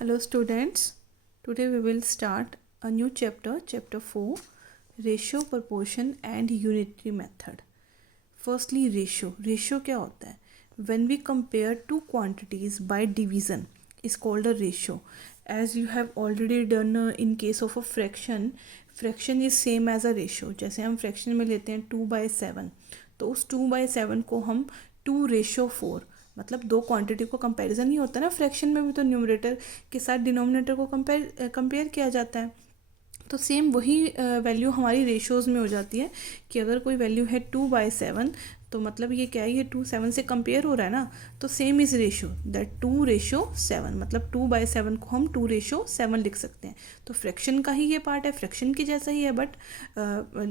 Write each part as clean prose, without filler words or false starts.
Hello students, today we will start a new chapter, chapter 4, ratio, proportion and unitary method. Firstly, ratio क्या होता है? When we compare two quantities by division is called a ratio. As you have already done in case of a fraction is same as a ratio. जैसे हम fraction में लेते हैं 2/7, तो उस 2/7 को हम 2:4, मतलब दो क्वांटिटी को कंपैरिजन नहीं होता ना, फ्रैक्शन में भी तो न्यूमरेटर के साथ डिनोमिनेटर को कंपेयर किया जाता है। तो सेम वही वैल्यू हमारी रेशोज़ में हो जाती है कि अगर कोई वैल्यू है 2/7, तो मतलब ये क्या है, ये 2/7 से कंपेयर हो रहा है ना, तो सेम इज़ रेशो दैट 2:7, मतलब 2/7 को हम 2:7 लिख सकते हैं। तो फ्रैक्शन का ही ये पार्ट है, फ्रैक्शन की जैसा ही है, बट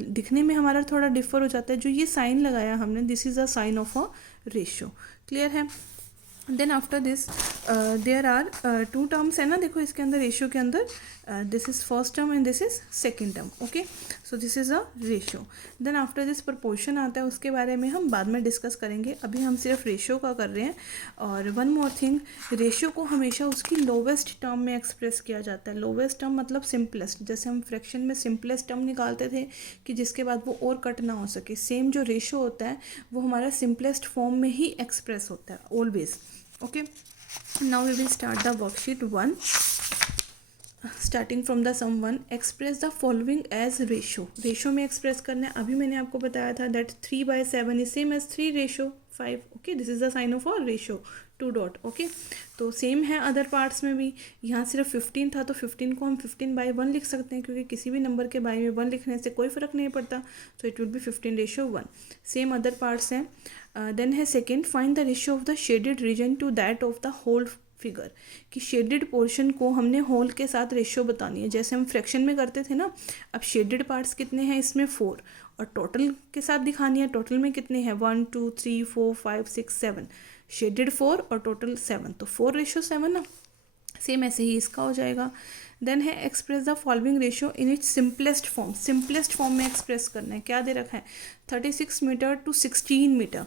दिखने में हमारा थोड़ा डिफर हो जाता है। जो ये साइन लगाया हमने, this is a sign of a ratio. Clear है? Then after this there are two terms है ना, देखो इसके अंदर रेशियो के अंदर this is first term and this is second term. Okay, so this is a ratio. Then after this proportion आता है, उसके बारे में हम बाद में डिस्कस करेंगे, अभी हम सिर्फ रेशियो का कर रहे हैं। और वन मोर थिंग, रेशियो को हमेशा उसकी लोवेस्ट टर्म में एक्सप्रेस किया जाता है। लोवेस्ट टर्म मतलब सिंपलेस्ट, जैसे हम फ्रैक्शन में सिंपलेस्ट टर्म निकालते थे कि जिसके बाद वो और कट ना हो सके, सेम जो रेशियो होता है वो हमारा सिंपलेस्ट फॉर्म में ही एक्सप्रेस होता है always. Okay, now we will start the worksheet 1. Starting from the sum 1, express the following as ratio. Ratio में express करना है। अभी मैंने आपको बताया था that 3/7 is same as 3:5. Okay, this is the sign of a ratio, 2 dot. Okay, तो same है अदर पार्ट्स में भी। यहाँ सिर्फ 15 था, तो 15 को हम 15/1 लिख सकते हैं, क्योंकि किसी भी नंबर के बाई में 1 लिखने से कोई फ़र्क नहीं पड़ता। तो it will be 15:1। Same other parts हैं। देन है second, find the ratio of the shaded region to that of the whole figure, कि शेडेड पोर्शन को हमने होल के साथ रेशियो बतानी है, जैसे हम फ्रैक्शन में करते थे ना। अब शेडेड पार्ट्स कितने हैं इसमें? 4, और टोटल के साथ दिखानी है, टोटल में कितने हैं? 1 2 3 4 5 6 7, शेडेड 4 और टोटल 7, तो 4:7 ना। सेम ऐसे ही इसका हो जाएगा। देन है express the following ratio in its simplest form. Simplest form में एक्सप्रेस करना है। क्या दे रखा है? 36 metre to 16 metre.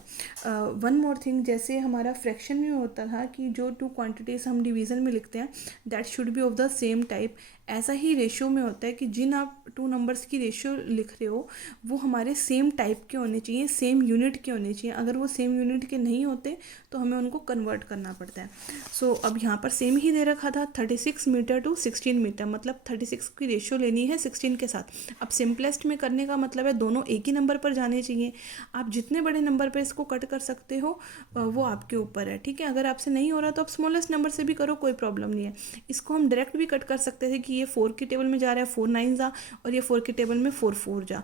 One more thing, जैसे हमारा फ्रैक्शन में होता था कि जो टू क्वांटिटीज़ हम डिवीज़न में लिखते हैं that should be of the same type, ऐसा ही रेशियो में होता है कि जिन आप टू नंबर्स की रेशियो लिख रहे हो वो हमारे सेम टाइप के होने चाहिए, सेम यूनिट के होने चाहिए। अगर वो सेम यूनिट के नहीं होते तो हमें उनको कन्वर्ट करना पड़ता है। सो अब यहाँ पर सेम ही दे रखा था, 36 मीटर टू 16 मीटर, मतलब 36 की रेशियो लेनी है 16 के साथ। अब सिंपलेस्ट में करने का मतलब है दोनों एक ही नंबर पर जाने चाहिए। आप जितने बड़े नंबर पर इसको कट कर सकते हो वो आपके ऊपर है, ठीक है। अगर आपसे नहीं हो रहा तो आप स्मॉलेस्ट नंबर से भी करो, कोई प्रॉब्लम नहीं है। इसको हम डायरेक्ट भी कट कर सकते थे कि ये 4 की टेबल में जा रहा है 4 9 जा, और ये 4 की टेबल में 4 4 जा।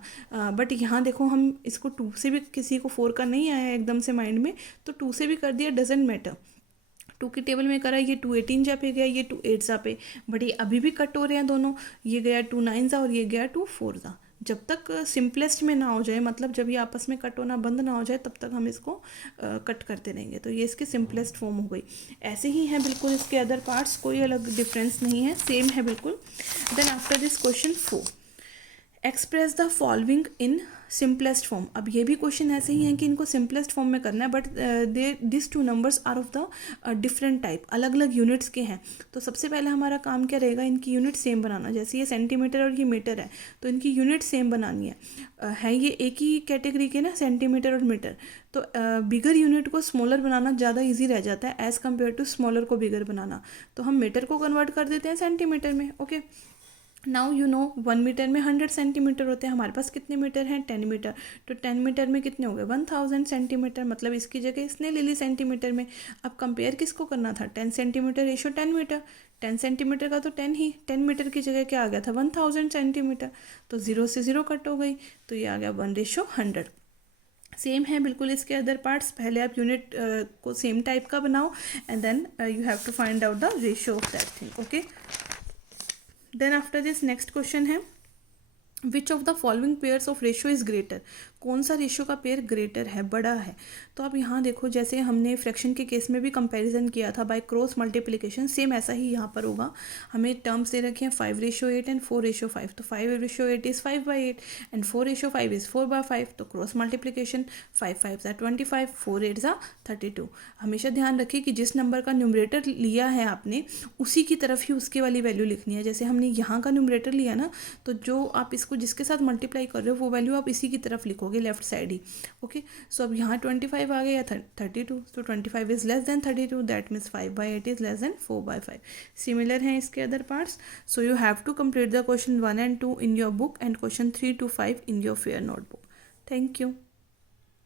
बट यहाँ देखो हम इसको 2 से भी, किसी को 4 का नहीं आया एकदम से माइंड में, तो 2 से भी कर दिया, डजेंट मैटर। 2 की टेबल में करा, ये 2 18 जा पे गया, ये 2 8 जा पे, बट ये अभी भी कट हो रहे हैं दोनों। ये गया 2 9 जा और ये गया 2 4 जा। जब तक सिंपलेस्ट में ना हो जाए, मतलब जब ये आपस में कट होना बंद ना हो जाए, तब तक हम इसको कट करते रहेंगे। तो ये इसकी सिंपलेस्ट फॉर्म हो गई। ऐसे ही है बिल्कुल इसके अदर पार्ट्स, कोई अलग डिफरेंस नहीं है, सेम है बिल्कुल। Then after this question 4, express the following in simplest form. अब ये भी क्वेश्चन ऐसे ही हैं कि इनको सिंपलेस्ट फॉर्म में करना है, but this two numbers are of the different type, अलग अलग यूनिट्स के हैं। तो सबसे पहले हमारा काम क्या रहेगा? इनकी यूनिट सेम बनाना। जैसे ये सेंटीमीटर और ये मीटर है, तो इनकी यूनिट सेम बनानी है ये एक ही कैटेगरी के ना, सेंटीमीटर और मीटर। तो बिगर यूनिट को स्मॉलर बनाना ज़्यादा ईजी रह जाता है एज़ कम्पेयर टू स्मॉलर को बिगर बनाना। तो हम मीटर को कन्वर्ट कर देते हैं सेंटीमीटर में। Okay, now you know 1 metre में 100 सेंटीमीटर होते हैं। हमारे पास कितने मीटर हैं? 10 मीटर। तो 10 मीटर में कितने हो गए? 1000 सेंटीमीटर, मतलब इसकी जगह इसने ले ली सेंटीमीटर में। अब कंपेयर किसको करना था? 10 सेंटीमीटर रेशो 10 मीटर। 10 सेंटीमीटर का तो 10 ही, 10 मीटर की जगह क्या आ गया था? 1000 सेंटीमीटर। तो 0 से 0 कट हो गई, तो ये आ गया 1:100। सेम है बिल्कुल इसके अदर पार्ट्स। पहले आप यूनिट को सेम टाइप का बनाओ and then you have to find out the ratio of that thing. Okay, then after this next question है, which of the following pairs of ratio is greater. कौन सा ratio का pair greater है, बड़ा है। तो अब यहाँ देखो, जैसे हमने फ्रैक्शन के केस में भी कंपैरिजन किया था बाय क्रॉस मल्टीप्लिकेशन, सेम ऐसा ही यहाँ पर होगा। हमें टर्म्स दे रखे हैं 5:8 एंड 4:5, तो 5:8 इज़ 5/8 एंड 4:5 इज़ 4/5, तो क्रॉस मल्टीप्लिकेशन 5×5 = 25, 4×8 = 32। हमेशा ध्यान रखिए कि जिस नंबर का न्यूमरेटर लिया है आपने, उसी की तरफ ही उसके वाली वैल्यू लिखनी है। जैसे हमने यहाँ का न्यूमरेटर लिया ना, तो जो आप इसको जिसके साथ मल्टीप्लाई कर रहे हो वो वैल्यू आप इसी की तरफ लिखोगे, लेफ्ट साइड ही। ओके, सो अब यहाँ 25 आ गया, 32, तो 25 is less than 32, that means 5/8 is less than 4/5। Similar हैं इसके other parts. So you have to complete the question 1 and 2 in your book and question 3 to 5 in your fair notebook. Thank you.